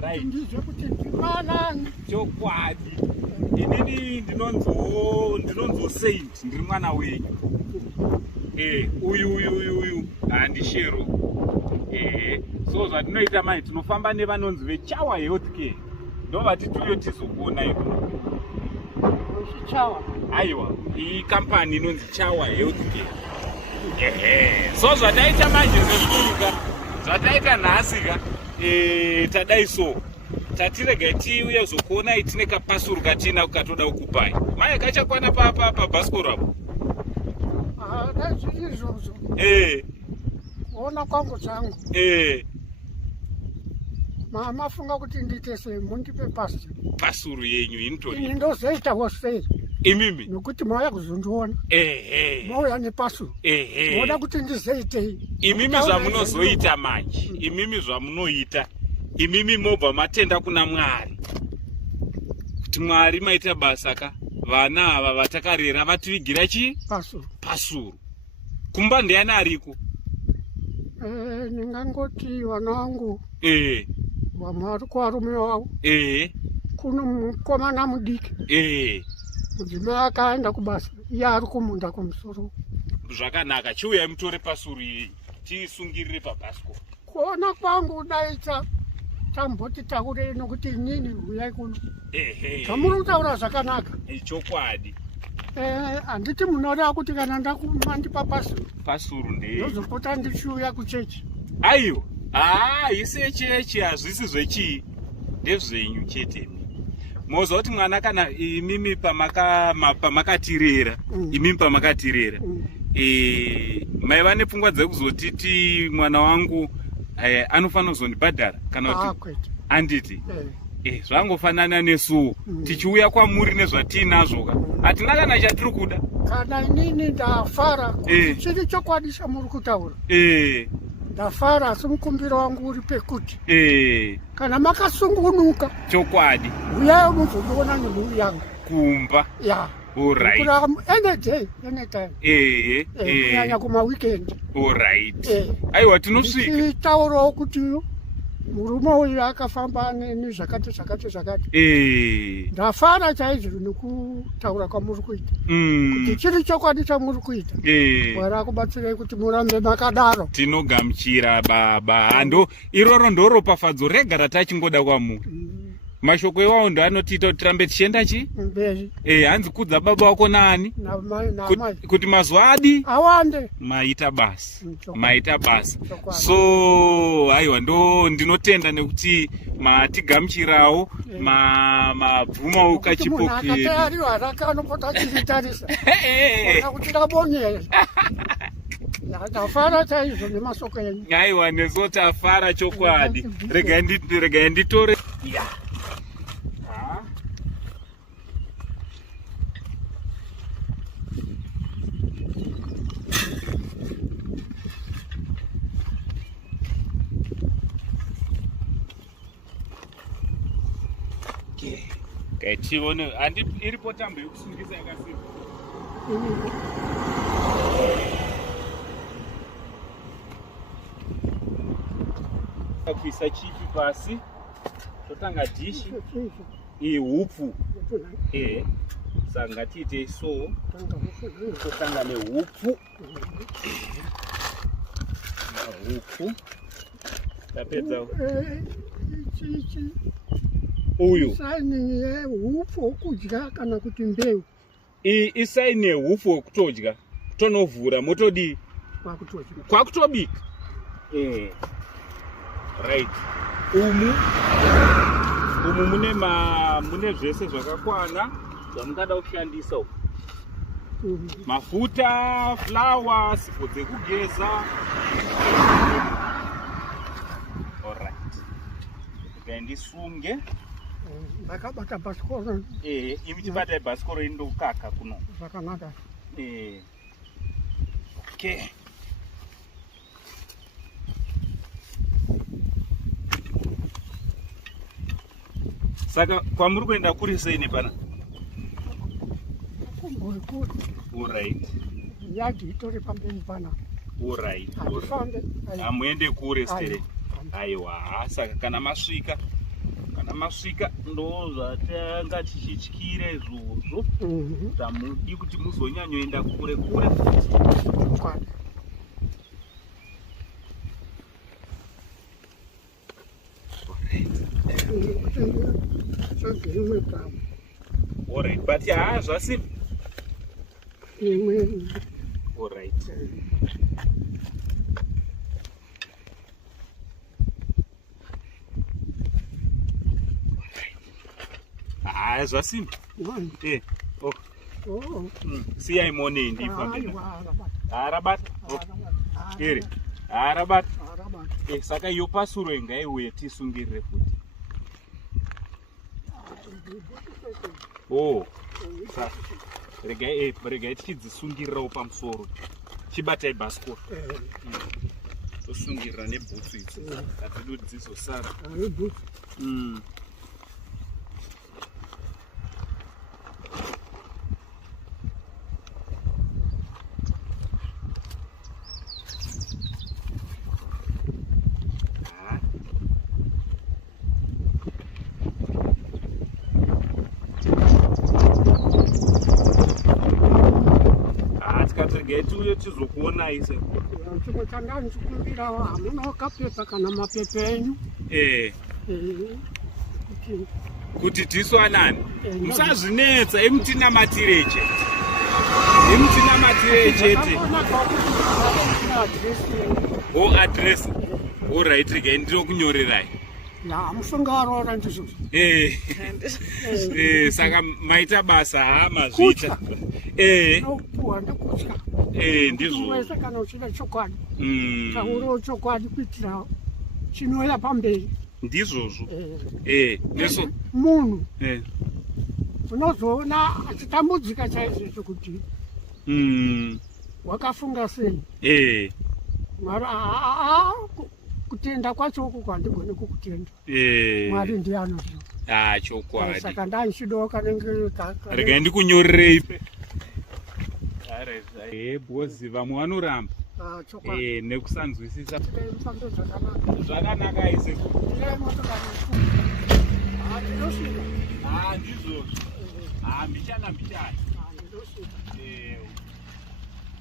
Right. Ndizwe kuti ndimwana Chokwadi. Inini ndinonzo Saint ndiri mwana wenyu. Uyu handishero. So zvatinoita manje tinofamba nevanonzi veChawa Healthcare. Ndovati tuyo tizokuona iko. Chawa. Aiwa, iyi kampani inonzi Chawa Healthcare. So zvataita manje zvesuka, zvataita nhasika, tadai so. Tatirega tiuya zokuona itine kapasuru katina katoda kukupai. Maya kachakwana pa bhasikoro apo. Dai izvozvo. Kuona kwangu changu. Mama funga kuti ndiite sei mundipe pasi. Pasuru yenyu inotori. Ini ndozoitawo sei. Imimi. Nokuti mauya kuzondiona. Mauya nepasuru. Moda kuti ndizoitei. Imimi zvamunozoita manje. Imimi zvamunoita. Imimi mobva matenda kuna Mwari. Kuti Mwari maita basa ka vana ava vatakarera vativigira chi? Pasuru. Kumba ndiani ariko? Ndingangoti vana vangu. Vamwe vari kuvarume vavo. Kuno mukomana mudiki. Mudzimai akaenda kubasa. Iye ari kumunda kumusoro. Zvakanaka, chiuya mutore pasuru iyi tisungirire pabhasikoro. Kuona kwangu daita tamboti taurei nokuti inini uyai kuno. Zvamuri kutaura zvakanaka. Chokwadi. Handiti munoda kuti kana ndakumandipa pasuru ndei ndozopota ndichiuya kuchechi. Aiyo, ise chechi hazvisi zvechii, ndezvenyu chete. Mozoti mwana kana imimi pamakatirera, imimi pamakatirera. Mai vane pfungwa dzekuzotiti mwana wangu anofanira kuzondibhadhara kana kuti anditi. Zvangofanana nesuwo tichiuya kwamuri nezvatinazvo ka hatina kana chatiri kuda. Kana inini ndafara chiri chokwadi chamuri kutaura. Ndafara asi mukumbiro wangu uri pekuti kana makasungunuka chokwadi uyai muzondiona nemhuri yangu kumba. Alright. Anytime. Kunyanya kumaweekend. Alright. Aiwa tinosvika. Tichitaurawo kuti murume uyu akafamba nezvakati. Ndafara chaizvo nekutaura kwamuri kuita. Kuti chiri chokwadi chamuri kuita. Mwari akubatsirei kuti murambe makadaro. Tinogamuchira baba. Iroro ndoropafadzo rega ratachingoda kwamuri. Mashoko ewawo ndo anotiita kuti tirambe tichienda chi? Hanzi kudza baba wako naani? Kuti mazuva adi? Awande. Maita basa. So, aiwa ndinotenda nekuti matigamuchirawo mabvuma ukachipokeri. Munhu haraka anopota achiritarisa. Kuti ndabonye. Ndafara chaizvo nemasoko enyu. Aiwa nezo tafara chokwadi. Rega nditore. Tione iripo tambo yokusungisa yakasipa. Kuisa chipi pasi totanga dhishi hupfu saka tiite so totanga nehupfu tapedza uyu saini yehupfu hwokudya kana kuti mbeu. Isaini yehupfu hwekutodya tonovhura motodi kwakutobika. Right. Umu mune zvese zvakakwana zvamungada kushandisa. Mafuta, flour, sipo dzekugeza. Alright. Ndisunge. Ndakabata bhasikoro. Imi chibata bhasikoro indokaka kuno. Zvakanaka. Okay. Saka kwamuri kuenda kuri sei nepana? Alright. Yadi itori pambeni pana. Alright. Hamuende kure stere. Aiwa, saka kana masvika ndo zvatanga tichityira izvozvo. Tamudi kuti muzonyanyoenda kure kure. Alright, but zvasimba. Alright. Zvasimba. Siyai monei ndifambira. Rabata. Ere. Rabata. Saka iyo pasuro ngaiuye tisungirire futi. Regai tichidzisungirirawo pamusoro. Chibatai bhasikoro. Tosungirira nebhutsu idzi. Hadzidu dzizosara. Tuyo tizokuona ise. Chimotanga nchikumbira hamuna wakapeta kana mapepe enyu. Kuti tiswanani. Musazvinetsa emutinamatirei chete. Address. Alright, regai ndinokunyorerai. Musungarora ndizvo. Saka maita basa mazvita. Nokuwa ndokutya. Ndizvo. Kana uchida chokwadi. Tauro chokwadi kuitira chinoya pamberi. Ndizvozvo. Neso munhu. Unozoona achitambudzika chaizvo kuti wakafunga sei. Mara kutenda kwacho uko kwandigone kukutenda. Mwari ndiye anoziva. Chokwadi. Saka ndaichidoka nenge regai ndikunyorerei. Bhozi vamwe vanoramba. Nekusanzwisisa. Zvakanaka ise. Ndizvozvo. Mbichana.